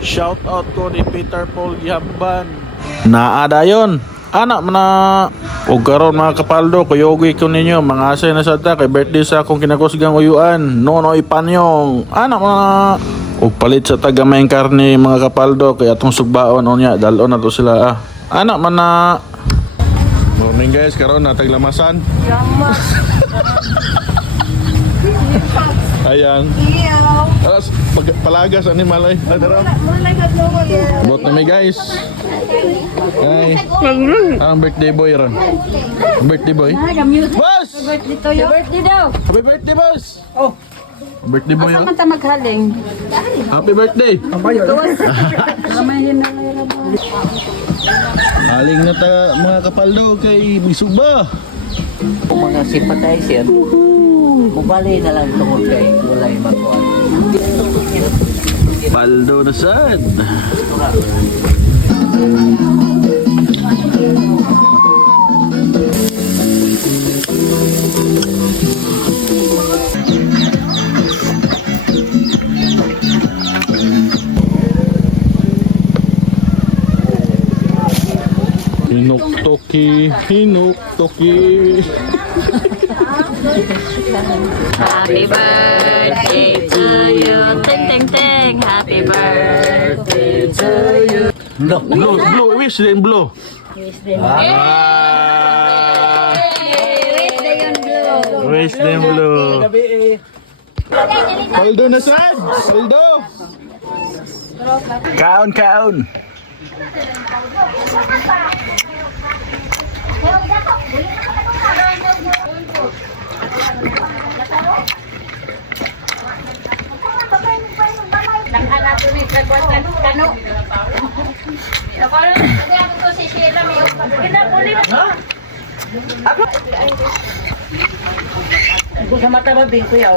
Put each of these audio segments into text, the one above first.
Shout out ko ni Peter Paul Gihamban. Naadayon. Anak man na ug karon mga kapaldo, kuyogi ko ninyo mga asay na sada kay birthday sa akong kinakusgang uyuan. Nonoy Panyong. Anak man na ug palit sa tagamay karne mga kapaldo kay atong sugbaon unya dalon na to sila. Anak man na. Morning guys, karon nataglamasan. Ayang. Alas palagas animal ay. Adara. Bot na mi guys. Ay. Ang birthday boy ron. Birthday boy. Boss. Birthday daw. Happy birthday boss. Oh. Birthday boy. Asa man ta maghaling? Happy birthday. Kamahin na lang. Haling na ta mga kapaldo kay Bisuba. Mga sympathizer, mubali na lang tungkol kay walay magkuhan. Paldo na sad. Hinuktoki, hinuktoki. Happy birthday to you. Ting ting ting. Happy birthday to you. Blow, wish din blow. Wish din blow. Paldo na sad, paldo. Kaon, kaon. Sa mata ba bin kuya?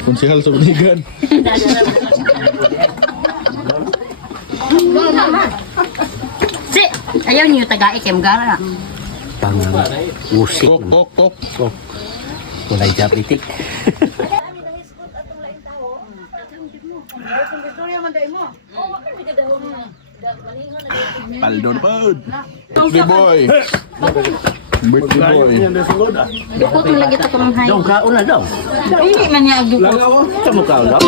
Konsehal sa Baligan. Si, ayaw niyo taga-ikem gara. Musik. Kok, kok, kok. Kok. Walay diabetic. Paldo na pod. Birthday boy. Birthday boy. Dukot mo lagi ito kamanghay. Dong kaon na daw. Hindi man niya dukot. Kamu kaon daw.